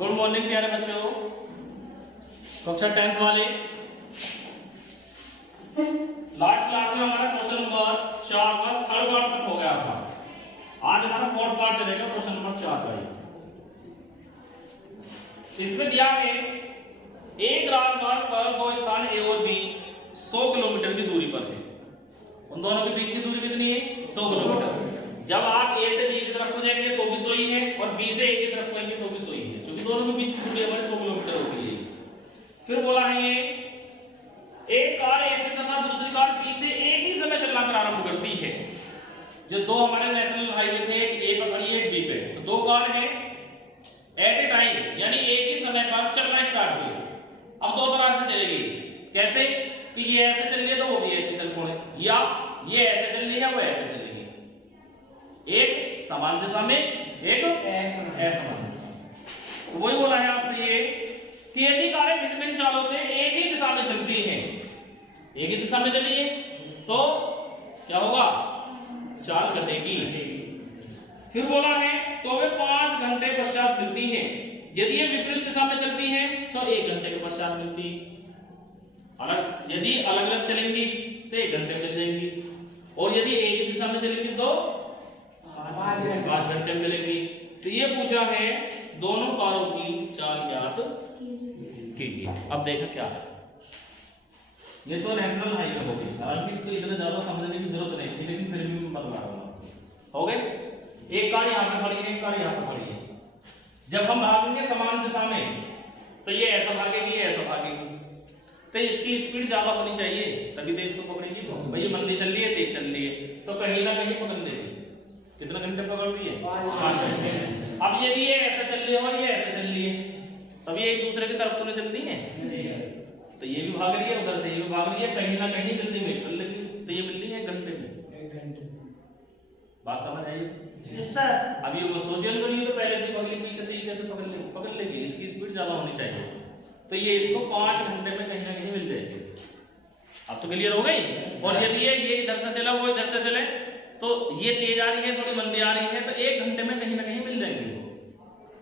Good morning प्यारे बच्चों, कक्षा 10th वाले। लास्ट क्लास में हमारा क्वेश्चन नंबर 4 का थर्ड पार्ट तक हो गया था। आज हमारा फोर्थ पार्ट चलेगा, क्वेश्चन नंबर 4 का। इसमें दिया है एक राजमार्ग पर दो स्थान ए और बी 100 किलोमीटर की दूरी पर है। उन दोनों के बीच की दूरी कितनी है? 100 किलोमीटर। जब आप ए से बी की तरफ को जाएंगे तो भी 100 ही है, और बी से ए की तरफ को जाएंगे तो भी 100 ही है, क्योंकि दोनों के बीच की दूरी हमारी 100 किलोमीटर होगी। फिर बोला है ये एक कार ए से तथा दूसरी कार बी से एक ही समय चलना प्रारंभ करती है। जो दो हमारे नेशनल हाईवे थे, एक ए पर खड़ी है, एक बी पे, तो दो कार है एट ए टाइम, यानी एक ही समय पर चलना स्टार्ट हुई। अब दो तरह से चलेगी। कैसे? कि ये ऐसे चल रही है तो वो भी ऐसे चल पड़े, या ये ऐसे चल रही है वो ऐसे चलेगी। एक समान दिशा में, एक असमान दिशा में। तो वही बोला है आपसे ये कि यदि कारें भिन्न भिन्न चालों से एक ही दिशा में चलती हैं, एक ही दिशा में चलिए तो क्या होगा? चाल घटेगी। फिर बोला है तो वे 5 घंटे पश्चात मिलती हैं। यदि ये विपरीत दिशा में चलती हैं तो 1 घंटे के पश्चात मिलती। यदि अलग अलग चलेंगी तो 1 घंटे मिल जाएंगी, और यदि एक ही दिशा में चलेंगी तो 5 घंटे मिलेगी। तो ये पूछा है दोनों कारों की चाल ज्ञात कीजिए। अब देखो क्या है। ये तो नेशनल हाईवे हो गई, हालांकि इसको इतना ज्यादा समझने की जरूरत नहीं थी, लेकिन फिर भी मैं बता रहा हूँ। हो गए? एक कार यहाँ पे खड़ी है, एक कार यहाँ पे खड़ी है। जब हम भागेंगे समान दिशा में तो ये ऐसा भागेगी, ये ऐसा भागेगी, तो इसकी स्पीड ज्यादा होनी चाहिए, तभी तो इसको पकड़ेगी। भाई मंदी चल रही है, तेज चल रही है, तो कहीं ना कहीं पकड़ लेगी। कितना घंटे पकड़ रही है? 5 घंटे। अब ये भी ऐसा चल रही है और ये ऐसे चल रही है, तब ये एक दूसरे की तरफ तो नहीं चलती है, तो ये भी भाग रही है, उधर से ये भी भाग रही है, कहीं ना कहीं जल्दी में चल लेगी, तो ये मिल रही है 1 घंटे में। 1 घंटे बात समझ आई? सर अब ये वो सोशल करिए तो पहले से पकड़ ली, पीछे से ये कैसे पकड़ लेगी? इसकी स्पीड ज्यादा होनी चाहिए, तो ये इसको 5 घंटे में कहीं ना कहीं मिल जाएगी। अब तो क्लियर हो गई। और यदि ये इधर से चला, वो इधर से चले, तो ये तेज आ रही है, थोड़ी मंदी आ रही है, तो 1 घंटे में कहीं ना कहीं मिल जाएंगे।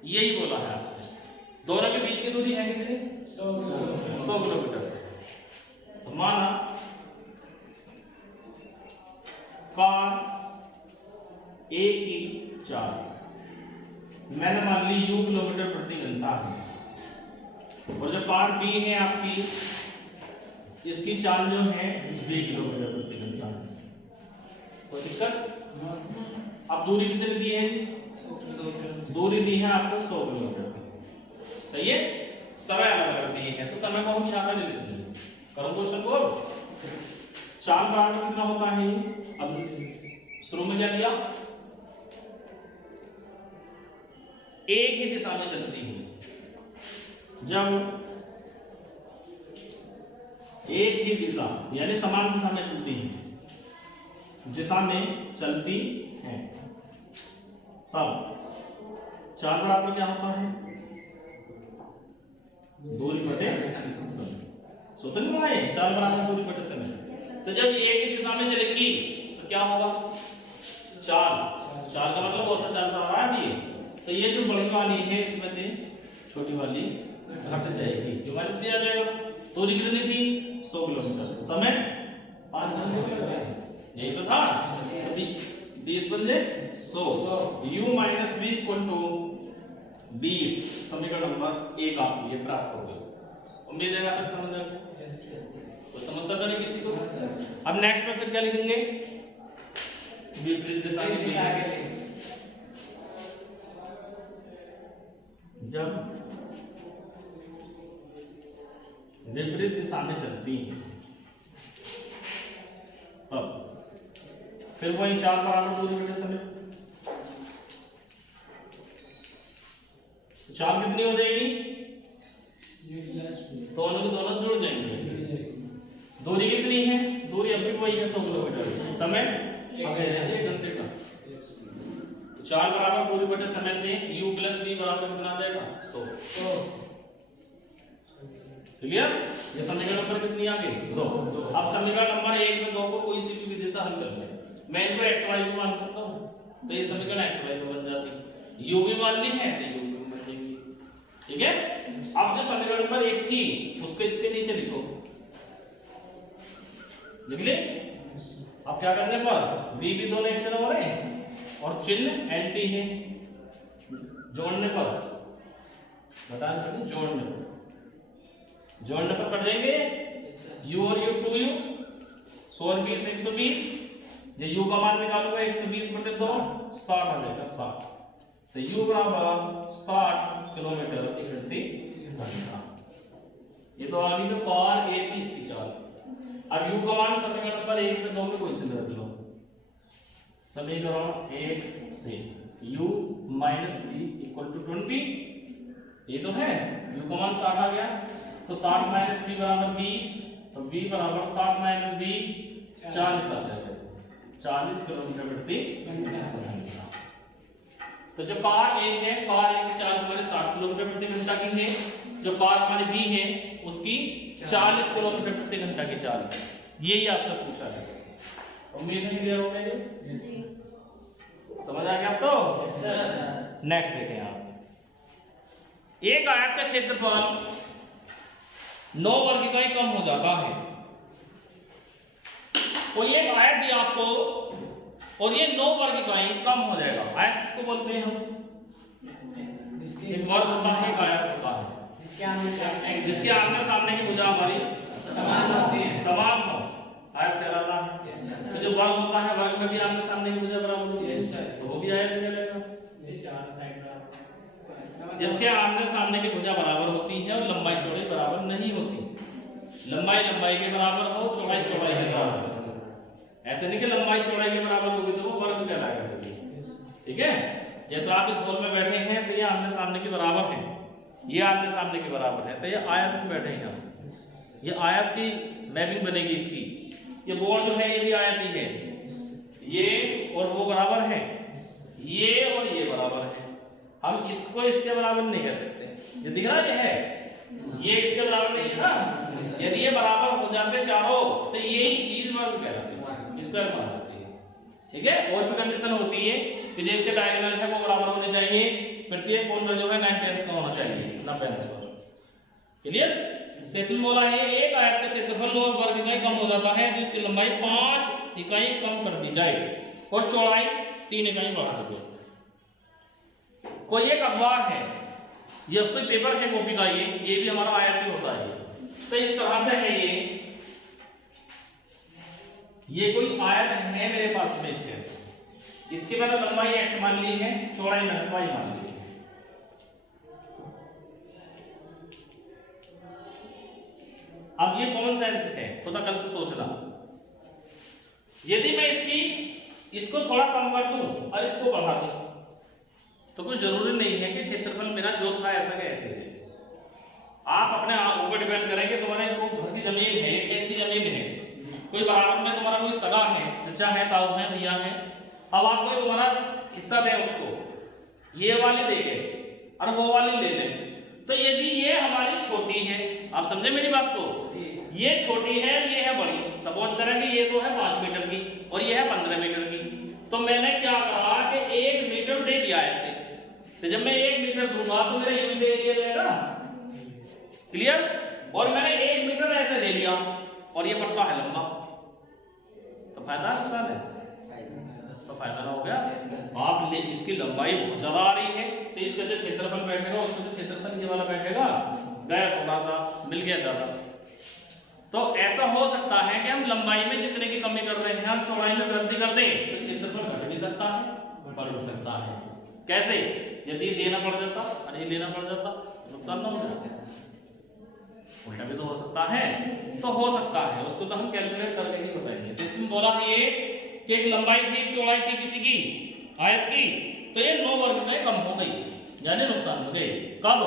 यही बोला है आपसे। दोनों के बीच की दूरी है कितनी? 100 किलोमीटर। तो माना कार ए की चाल मैंने मान ली u किलोमीटर प्रति घंटा है, और जो कार बी है आपकी, इसकी चाल जो है v किलोमीटर प्रति घंटा है। कोई दिक्कत? अब दूरी कितनी दी है? दूरी दी है आपको 100 किलोमीटर। सही है? समय अलग अलग दी है, तो समय को हम यहाँ पे ले लेते हैं। करो क्वेश्चन को। चाल बराबर कितना होता है? अब शुरू में क्या दिया? एक ही दिशा में चलती है। जब एक ही दिशा यानी समान दिशा में चलती है, दिशा में चलती है, तब चाल बराबर क्या होता है? दूरी बटे सूत्र नहीं बनाए, चाल बराबर दूरी बटे समय। तो जब एक ही दिशा में चलेगी तो क्या होगा? चाल का मतलब बहुत सा चाल आ रहा है। तो ये जो बड़ी वाली है इसमें से छोटी वाली घट जाएगी, जो माइनस भी आ जाएगा। दूरी कितनी थी? 100 किलोमीटर। समय 5 घंटे। यही तो था। 20 बन जाए 100, u minus v equal to 20। समीकरण नंबर 1 आपको ये प्राप्त हो गई। उम्मीद है आप समझ गए। तो समस्या तो नहीं किसी को? अब नेक्स्ट में फिर क्या लिखेंगे? विपरीत दिशा की। जब विपरीत दिशा में चलती है तब फिर वही चाल बराबर दूरी बटे समय। चाल कितनी हो जाएगी? दोनों के दोनों जुड़ जाएंगे। दूरी कितनी है? दूरी अभी वही है 100 किलोमीटर। समय 1 घंटे का। चाल बराबर दूरी बटे समय से u प्लस v बराबर कितना आ जाएगा? 100। क्लियर? ये समीकरण नंबर कितनी आ गई? 2। अब समीकरण नंबर 1 में 2 को कोई सी भी विधि से हल कर लो। मैं इनको x y को मान सकता हूं, तो ये समीकरण x y में बन जाती है। u भी मान ली है तो u भी बन जाएगी। ठीक है। अब जो समीकरण नंबर 1 थी उसको इसके नीचे लिखो, लिख ले। अब क्या करने पर v भी दोनों एक से हो रहे हैं और चिन्ह एंटी है, जोड़ने पर बता जोड़ने पर कट जाएंगे u और u 2u 120 120, ये u का मान निकालूंगा 120 बटे 2 60 आ जाएगा 60। तो u बराबर 60 किलोमीटर प्रति घंटा। ये तो आ गई तो पावर a थी इसकी चाल। अब u का मान समीकरण नंबर 1 में 2 में कोई से रख लो, समीकरण 1 से u minus b equal to 20, ये तो है u का मान 60 आ गया तो 60 माइनस b बराबर 20, तो b बराबर 60 माइनस 20 40 आ जाएगा, 40 किलोमीटर प्रति घंटा। तो जो पावर 1 है, पावर 1 की चाल हमारे 60 किलोमीटर प्रति घंटा की है, जो पावर हमारी b है उसकी 40 किलोमीटर प्रति घंटा की चाल है। यही आपसे पूछा है। उम्मीद है क्लियर हो गया जी, समझ आ गया आप तो। नेक्स्ट देखें आप, एक आयत का क्षेत्रफल 9 वर्ग इकाई कम हो जाता है। कोई एक आयत दिया आपको और ये 9 वर्ग इकाई कम हो जाएगा। आयत किसको बोलते हैं हम? एक वर्ग होता है, एक आयत होता है जिसके आमने सामने की भुजा हमारी समान होती है, समान हो, आयत कहलाता है। तो जो वर्ग होता है वर्ग में भी आमने सामने की भुजा बराबर होती है तो वो भी आयत कहलाएगा। जिसके आमने सामने की भुजा बराबर होती है और लंबाई चौड़ाई बराबर नहीं होती, लंबाई लंबाई के बराबर हो, चौड़ाई चौड़ाई के बराबर हो, ऐसे नहीं कि लंबाई चौड़ाई के बराबर होगी तो वो वर्ग कहलाएगा। ठीक है, जैसे आप इस हॉल में बैठे हैं तो ये आमने सामने के बराबर है, ये आमने सामने के बराबर है, तो ये आयत में बैठे हैं हम, ये आयत की मैपिंग बनेगी इसकी। ये बोर्ड जो है ये भी आयत ही है, ये और वो बराबर है, ये और ये बराबर है। हम इसको इसके बराबर नहीं कह सकते, जो दिख रहा है ये इसके बराबर नहीं है ना। यदि ये बराबर हो जाते चारों तो यही चीज वर्ग कहलाती है, स्क्वायर मान जाती है। ठीक है, और भी कंडीशन होती है कि जैसे डायगोनल है वो बराबर होने चाहिए, प्रत्येक कोण जो है 90 अंश का होना चाहिए, 90 अंश का। क्लियर? इसमें बोला है एक आयत का क्षेत्रफल 9 वर्ग इकाई कम हो जाता है तो इसकी लंबाई 5 इकाई कम कर दी जाए और चौड़ाई 3 इकाई बढ़ा दी जाए। कोई एक अखबार है, ये कोई पेपर है कॉपी का, ये भी हमारा आयत ही होता है। तो इस तरह से है ये कोई आयत है मेरे पास में, इसकी मैंने लंबाई x मान ली है, चौड़ाई मैंने y मान ली है। अब ये कॉमन सेंस है, थोड़ा कल से सोचना। यदि मैं इसको थोड़ा कम कर दूं और इसको बढ़ा दूं तो कोई जरूरी नहीं है कि क्षेत्रफल मेरा जो था ऐसा का ऐसे है। आप अपने ऊपर डिपेंड करेंगे। तुम्हारे घर की जमीन है, खेत की जमीन है, कोई बराबर में तुम्हारा कोई सगा है, चचा है, ताऊ है, भैया है, अब आप कोई तुम्हारा हिस्सा दे उसको, ये वाली देंगे और वो वाली ले लें, तो यदि ये हमारी छोटी है, आप समझे मेरी बात को, ये छोटी है ये है बड़ी, सपोज करें कि ये तो है 5 मीटर की और ये है 15 मीटर की, तो मैंने क्या कहा कि 1 मीटर दे दिया ऐसे, तो जब मैं 1 मीटर दूंगा तो मेरा यूनिट एरिया लेगा। क्लियर? और मैंने 1 मीटर ऐसे ले लिया और ये पट्टा है लंबा, तो फायदा नुकसान है? तो फायदा ना हो गया। आप ले इसकी लंबाई बहुत ज्यादा आ रही है तो इसका जो क्षेत्रफल बैठेगा उसका जो क्षेत्रफल ये वाला बैठेगा, गया थोड़ा सा, मिल गया ज्यादा। तो ऐसा हो सकता है कि हम लंबाई में जितने की कमी कर रहे हैं हम चौड़ाई में वृद्धि कर दें तो क्षेत्रफल घट भी सकता है, बढ़ भी सकता है। कैसे? यदि देना पड़ जाता और ये लेना पड़ जाता नुकसान ना हो जाता, उल्टा भी तो हो सकता है। तो हो सकता है, उसको तो हम कैलकुलेट करके ही बताएंगे। तो इसमें बोला है ये कि एक लंबाई थी, चौड़ाई थी किसी की आयत की, तो ये 9 वर्ग में कम हो गई, यानी नुकसान हो गई। कब?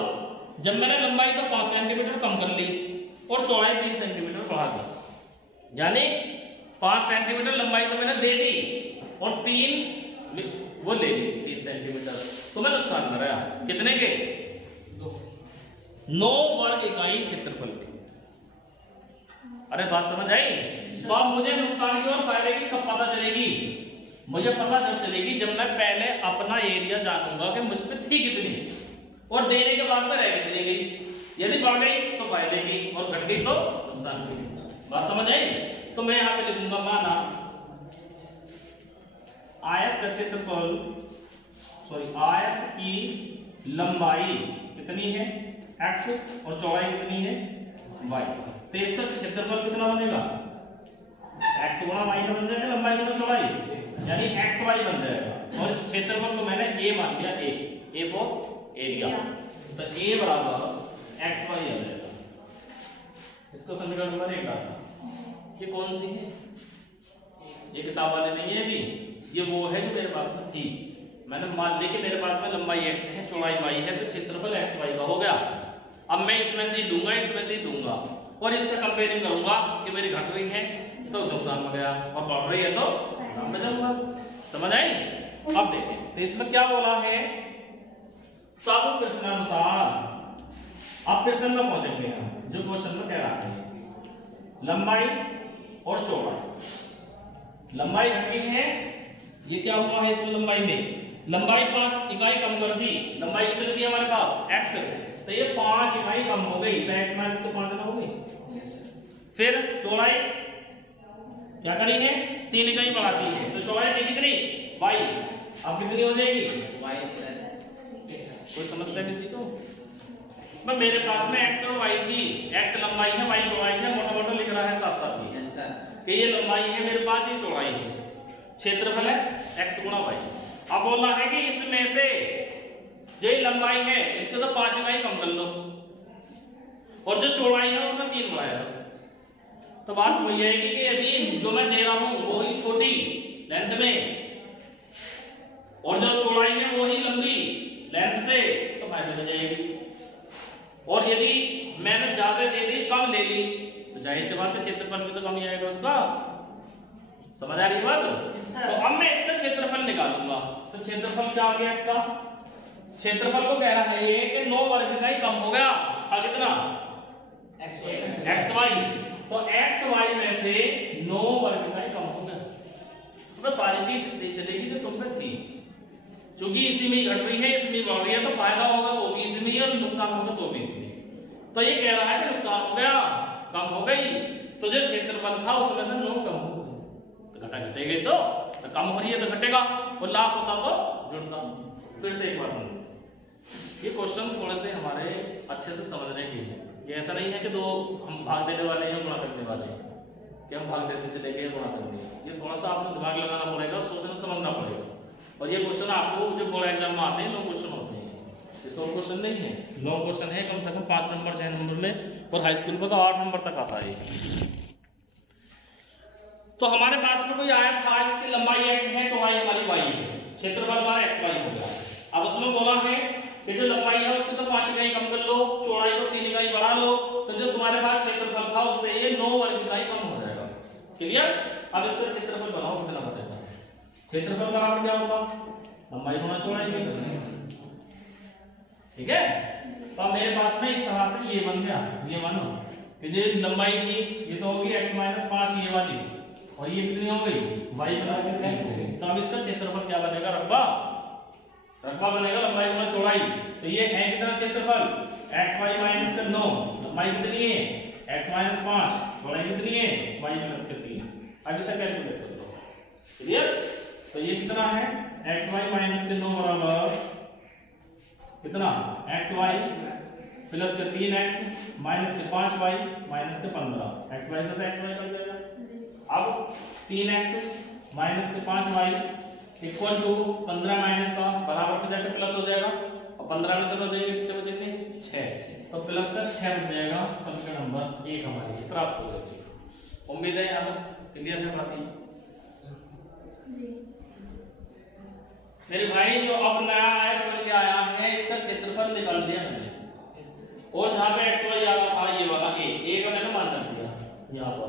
जब मैंने लंबाई तो 5 सेंटीमीटर कम कर ली और चौड़ाई 3 सेंटीमीटर बढ़ा दी, यानी 5 सेंटीमीटर लंबाई तो मैंने दे दी और 3 वो ले ली 3 सेंटीमीटर, तो मैं नुकसान कर रहा। कितने के? 9 वर्ग इकाई क्षेत्रफल के। अरे बात समझ आई? तो अब मुझे नुकसान की और फायदे की कब पता चलेगी? मुझे पता जब चलेगी जब मैं पहले अपना एरिया जानूंगा कि मुझ पे थी कितनी, और देने के बाद में रह कितनी गई। यदि बढ़ गई तो फायदे की और घट गई तो नुकसान की। बात समझ आई। तो मैं यहाँ पे लिखूंगा माना आयत का क्षेत्रफल आयत की लंबाई कितनी है x और चौड़ाई कितनी है y। तो इसका क्षेत्रफल कितना बनेगा x गुणा y का बन जाएगा, लंबाई गुणा चौड़ाई यानी xy बन जाएगा। और इस क्षेत्रफल को मैंने a मान लिया, a फॉर एरिया। तो a बराबर xy आ जाएगा। इसको समीकरण नंबर 1 डालना। ये कौन सी है, ये किताब वाले नहीं है अभी, ये वो है जो मेरे पास में थी। मैंने मान लिया कि मेरे पास में लंबाई x है चौड़ाई y है, तो क्षेत्रफल xy का हो गया। अब मैं इसमें से ही दूंगा, इसमें से ही दूंगा और इससे कंपेयरिंग करूंगा कि मेरी घट रही है तो नुकसान हो गया और बढ़ रही है तो लाभ में जाऊंगा। समझ आई। अब देखें तो इसमें क्या बोला है, सब प्रश्नानुसार। अब प्रश्न में पहुंचेंगे हम, जो क्वेश्चन में कह रहा है लंबाई और चौड़ाई। लंबाई घटी है, ये क्या हुआ है इसमें लंबाई में, लंबाई 5 इकाई कम कर दी। लंबाई कितनी थी हमारे पास x, तो ये 5 इकाई कम हो गई, तो x माइनस के 5 ना हो गई। फिर चौड़ाई क्या करी है, 3 इकाई बढ़ा दी है, तो चौड़ाई थी कितनी y, अब कितनी हो जाएगी y प्लस। कोई समस्या किसी को? मैं मेरे पास में x और y थी, x लंबाई है y चौड़ाई है, मोटा मोटा लिख रहा है साथ साथ में कि ये लंबाई है मेरे पास, ये चौड़ाई है, क्षेत्रफल है x गुणा y। अब बोलना है कि इसमें से जो लंबाई है इसको तो 5 इकाई कम कर लो और जो चौड़ाई है उसमें 3 बढ़ाया लो। तो बात वही है कि यदि जो मैं दे रहा हूं वो ही छोटी लेंथ में और जो चौड़ाई है वो ही लंबी लेंथ से, तो फायदा हो जाएगी। और यदि मैंने ज्यादा दे दी कम ले ली तो जाहिर सी बात है क्षेत्रफल भी तो कम ही आएगा उसका। समझ आ रही बात। तो अब मैं इसका क्षेत्रफल निकालूंगा। तो क्षेत्रफल क्या आ गया इसका, क्षेत्रफल को कह रहा है ये कि 9 वर्ग इकाई कम हो गया था कितना xy, तो xy में से 9 वर्ग इकाई कम हो गया। तो बस सारी चीज इससे चलेगी जो तुम पे थी, क्योंकि इसी में घट रही है इसमें बढ़ रही है, तो फायदा होगा तो भी इसी में और नुकसान होगा तो भी इसी में। तो ये कह रहा है कि नुकसान हो गया कम हो गई, तो जो क्षेत्रफल था उसमें से 9 कम हो गई, तो घटा घटेगी तो कम हो रही है तो घटेगा और लाभ होता तो जुड़ता। फिर से एक बार समझो, ये क्वेश्चन थोड़े से हमारे अच्छे से समझने के लिए, ये ऐसा नहीं है कि दो हम भाग देने वाले हैं गुणा करने वाले हैं कि हम भाग देते से लेके गुणा करने, ये थोड़ा सा आपको दिमाग लगाना पड़ेगा, सोचना समझना पड़ेगा। और ये क्वेश्चन आपको जो बोर्ड एग्जाम में आते हैं 9 क्वेश्चन होते हैं, ये 100 क्वेश्चन नहीं है, 9 क्वेश्चन है, कम से कम 5 नंबर 6 नंबर में, और हाई स्कूल में तो 8 नंबर तक आता है। तो हमारे पास में कोई आयत था, इसकी लंबाई x है, चौड़ाई हमारी y है, क्षेत्रफल हमारा xy हो गया। अब उसमें बोला है कि जो लंबाई है उसको तो 5 इकाई कम कर लो, चौड़ाई को 3 इकाई बढ़ा लो, तो जो तुम्हारे पास क्षेत्रफल था उससे ये 9 वर्ग इकाई कम हो जाएगा। क्लियर। अब इसका क्षेत्रफल बनाओ, कितना बनेगा, क्षेत्रफल बराबर क्या होगा लंबाई गुणा चौड़ाई में, ठीक है। तो मेरे पास में इस तरह से ये बन गया, ये मानो कि जो लंबाई थी ये तो होगी x - 5 ये वाली, और ये कितनी हो गई y प्लस कितनी। तो अब इसका क्षेत्रफल क्या बनेगा, रकबा बनेगा लंबाई गुणा चौड़ाई। तो ये है कितना क्षेत्रफल xy माइनस 9, लंबाई कितनी है x - 5, चौड़ाई कितनी है y प्लस 3। अब इसे कैलकुलेट कर लो। क्लियर। तो ये कितना है xy माइनस 9 बराबर कितना xy plus 3x minus 5y minus 15, xy से तो xy बन जाएगा। अब 3x minus 5y equal to 15 minus का बराबर हो जाएगा प्लस हो जाएगा, और 15 में से हो जाएंगे कितने बचेंगे 6, तो प्लस का 6 बन जाएगा। समीकरण नंबर 1 हमारी प्राप्त हो जाएगी। उम्मीद है यहाँ तक क्लियर है बात जी। मेरे भाई जो अब नया आयत बन के आया है इसका क्षेत्रफल निकाल दिया मैंने, और जहाँ पे xy आ रहा था ये वाला a का मैंने मान रख दिया, यहाँ पर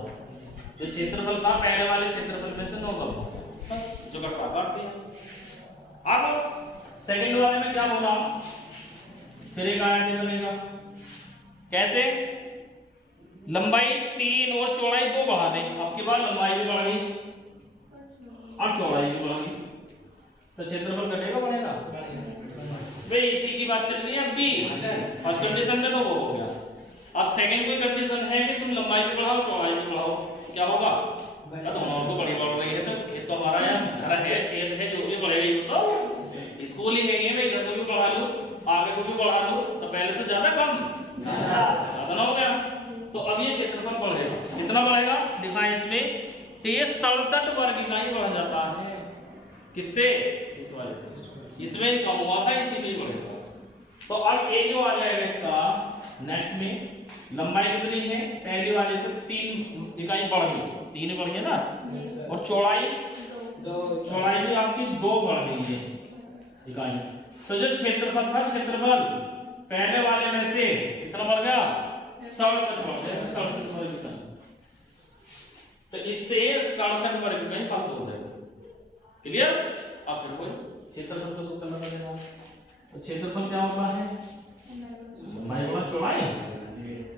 जो क्षेत्रफल था पहले वाले क्षेत्रफल में से 9 कम हो गया, बस जो घटा काट दिया। अब सेकंड वाले में क्या बोला, फिर एक आयत बनेगा, कैसे, लंबाई 3 और चौड़ाई 2 बढ़ा दें, आपके पास लंबाई भी बढ़ गई और चौड़ाई भी बढ़ गई, तो क्षेत्रफल घटेगा बढ़ेगा, भाई इसी की बात चल रही है। अब बी फर्स्ट कंडीशन में तो वो हो गया। अब सेकंड कोई कंडीशन है कि तुम लंबाई भी बढ़ाओ चौड़ाई भी बढ़ाओ, क्या होगा? तो हमारे को बड़ी बढ़ रही है तो खेत तो हमारा यार घर है, खेत है, जो भी बढ़ेगी वो तो स्कूल ही है, भाई घर को भी बढ़ा लूं आगे को भी बढ़ा लूं तो पहले से ज्यादा कम ज्यादा ना हो गया। तो अब ये क्षेत्रफल बढ़ेगा, कितना बढ़ेगा? देखा इसमें 67 वर्ग इकाई बढ़ जाता है। किससे? इस वाले से। इसमें कम हुआ था इसीलिए बढ़ेगा। तो अब ये जो आ जाएगा इसका नेक्स्ट में लंबाई कितनी है? पहली वाले से 3 इकाई बढ़ गई, 3 बढ़ गई ना, और चौड़ाई भी आपकी 2 बढ़ गई है इकाई। तो जो क्षेत्रफल था, क्षेत्रफल पहले वाले में से कितना बढ़ गया? 67 बढ़ गया, 67 वर्ग इकाई। तो इससे 67 वर्ग इकाई फालतू हो जाएगा। क्लियर? अब फिर कोई क्षेत्रफल का सूत्र लगा देना। तो क्षेत्रफल क्या होता है? लंबाई गुणा चौड़ाई।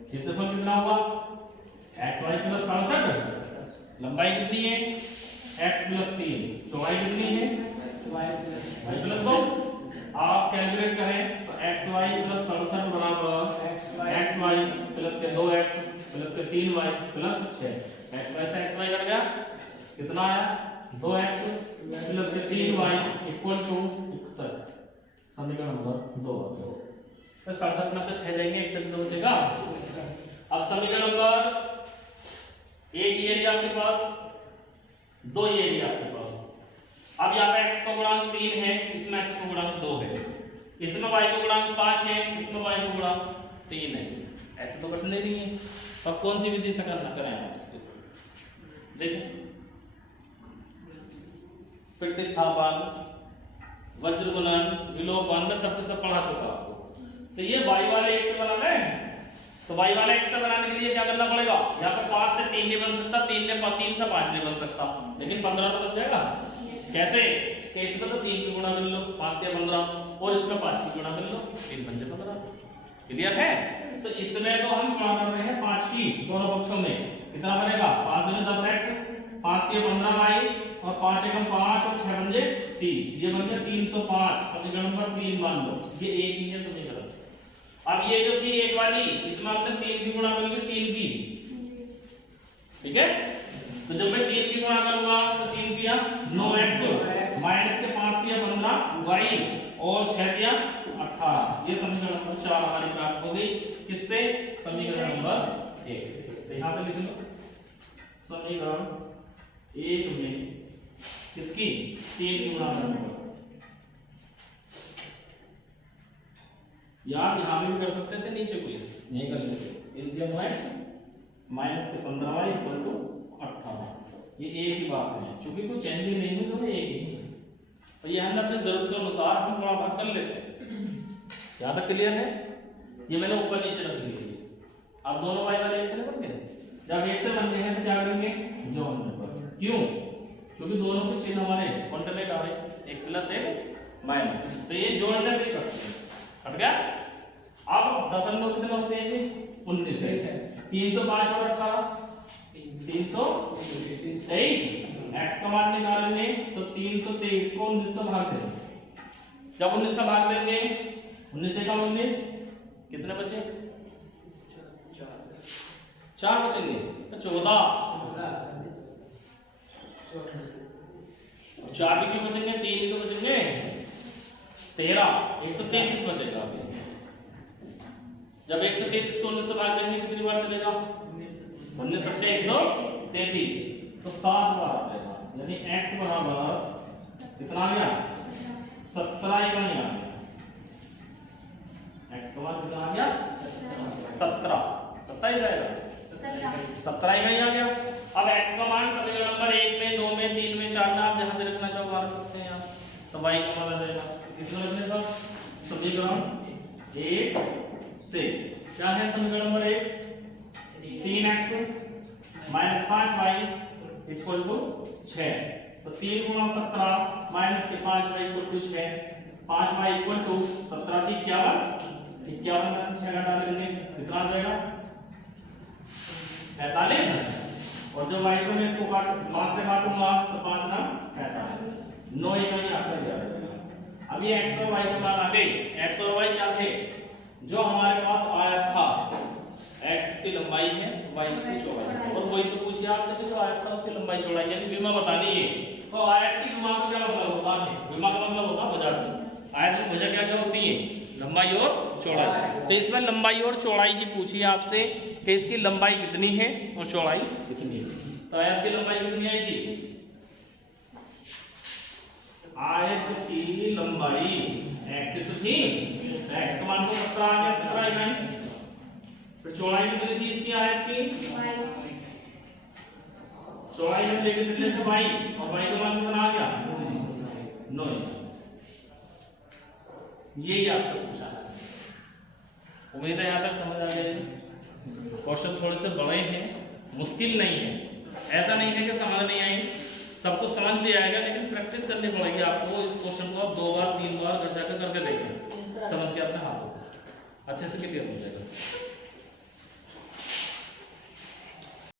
क्षेत्रफल कितना हुआ? xy plus 67। लंबाई कितनी है? x plus 3। चौड़ाई कितनी है? y plus 2। आप कैलकुलेट करें तो xy प्लस 67 बराबर xy प्लस के 2x प्लस के 3y प्लस 6। xy से xy कट गया, कितना आया? 2x प्लस के 3y इक्वल टू 61। समीकरण नंबर 2 आ गया। तो 67 में से 6 जाएंगे, 61 तो बचेगा। अब समीकरण नंबर 1 ये एरिया आपके पास, 2 ये एरिया आपके पास। अब यहाँ पे x का गुणांक 3 है, इसमें x का गुणांक 2 है, इसमें y का गुणांक 5 है, इसमें y का गुणांक 3 है। ऐसे तो कटने नहीं है। अब कौन सी विधि से करना करें आप इसको देखिए। प्रतिस्थापन, वज्र गुणन, विलोपन में सब पढ़ा चुका आपको। तो ये y वाले x से बनाना है, तो y वाले x से बनाने के लिए क्या करना पड़ेगा? यहाँ पे 5 से 3 नहीं बन सकता, 3 से 5 नहीं बन सकता, लेकिन 15 तो बन जाएगा। कैसे? कि इसमें तो 3 की गुणा कर लो, 5 से 15, और इसमें 5 की गुणा कर लो, 3 5 15। क्लियर है? तो इसमें तो हम गुणा कर रहे हैं 5 की दोनों पक्षों में, कितना बनेगा? 5 दूनी 10x, 5 के 15y, और 5 एकम 5 और 6 पंजे 30, ये बन गया 305। समीकरण नंबर 3 मान लो, ये एक ही है समीकरण। अब ये जो थी एक वाली, इसमें हमने 3 की गुणा कर ली, 3 की, ठीक है? तो जब मैं 3 की गुणा करूंगा तो 3 किया 9x माइनस के 5 किया 15y और 6 किया 18। ये समीकरण नंबर 4 हमारी प्राप्त हो गई। किससे? समीकरण नंबर 1 से। यहाँ पे लिख लो समीकरण 1 में किसकी 3 की गुणा करूंगा। यार यहाँ भी कर सकते थे, नीचे कोई नहीं कर लेते। इन दिया 9x माइनस के 15y इक्वल टू 18। ये एक ही बात है, क्योंकि कोई चेंज भी नहीं है, दोनों एक ही है। तो ये हम अपनी जरूरत के अनुसार हम थोड़ा भाग कर लेते हैं। यहाँ तक क्लियर है? ये मैंने ऊपर नीचे रख दी। अब दोनों y वाले एक से बन गए। जब एक से बन गए हैं तो क्या करेंगे? जोड़ नंबर। क्यों? क्योंकि दोनों के चिन्ह हमारे कॉन्टरनेट आ रहे, एक प्लस एक माइनस, तो ये जोड़ने भी करते हैं। हट गया। अब दशमलव कितने होते हैं? 19 है। 305 और 18 323। x का मान निकालेंगे तो 323 को 19 से भाग देंगे। जब 19 से भाग देंगे 19 से 19 कितने बचे? 4 बचेंगे तो 14। 4 भी क्यों बचेंगे? 3 ही तो बचेंगे। 13 133 बचेगा। अभी जब 133 को 19 से भाग देंगे कितनी बार चलेगा? 19 सत्ते 133, तो 7 बार आ जाएगा। यानी x बराबर कितना आ गया? 17 इकाई आ गया। x का मान कितना आ गया? 17 जाएगा, 17 इकाई आ गया। अब x का मान समीकरण नंबर 1 में 2 में 3 में 4 में आप जहां पे रखना चाहो वहां रख सकते हैं आप। तो y का मान आ जाएगा किसमें रखने का? समीकरण 1 से। क्या है समीकरण number 1? 3x minus 5y equal to 6। तो 3 गुणा 17 माइनस के 5y equal to 6। 5y equal to 17 की 51 में से 6 घटा देंगे कितना आ जाएगा? 45। और जो y से मैं इसको 5 से काटूंगा तो 5 ना 45, 9 इकाई आपका दिया जाएगा। अब ये x और y के मान आ गए। x और y क्या थे? जो हमारे पास आयत था, x उसकी लंबाई है, y उसकी चौड़ाई है। और वही तो पूछिए आपसे कि जो आयत था उसकी लंबाई चौड़ाई यानी विमा बतानी है। तो आयत की विमा का क्या मतलब होता है? विमा का मतलब होता है भुजा से। आयत में भुजा क्या क्या होती है? लंबाई और चौड़ाई। तो इसमें लंबाई और चौड़ाई की पूछी आपसे कि इसकी लंबाई कितनी है और चौड़ाई कितनी है। तो आयत की लंबाई कितनी आएगी? आयत की लंबाई x तो थी, x का मान तो 17 आ गया, 17 इकाई। फिर चौड़ाई कितनी थी इसकी आयत की? चौड़ाई हम लेके चले थे y, और y का मान कितना आ गया? 9। यही आपसे पूछा है। उम्मीद है यहाँ तक समझ आ गया। क्वेश्चन थोड़े से बड़े हैं, मुश्किल नहीं है। ऐसा नहीं है कि समझ नहीं आएगी, सब कुछ समझ भी आएगा, लेकिन प्रैक्टिस करनी पड़ेगी आपको। इस क्वेश्चन को आप 2 बार 3 बार घर जाकर करके देखें, समझ के अपने हाथों से अच्छे से क्लियर हो जाएगा।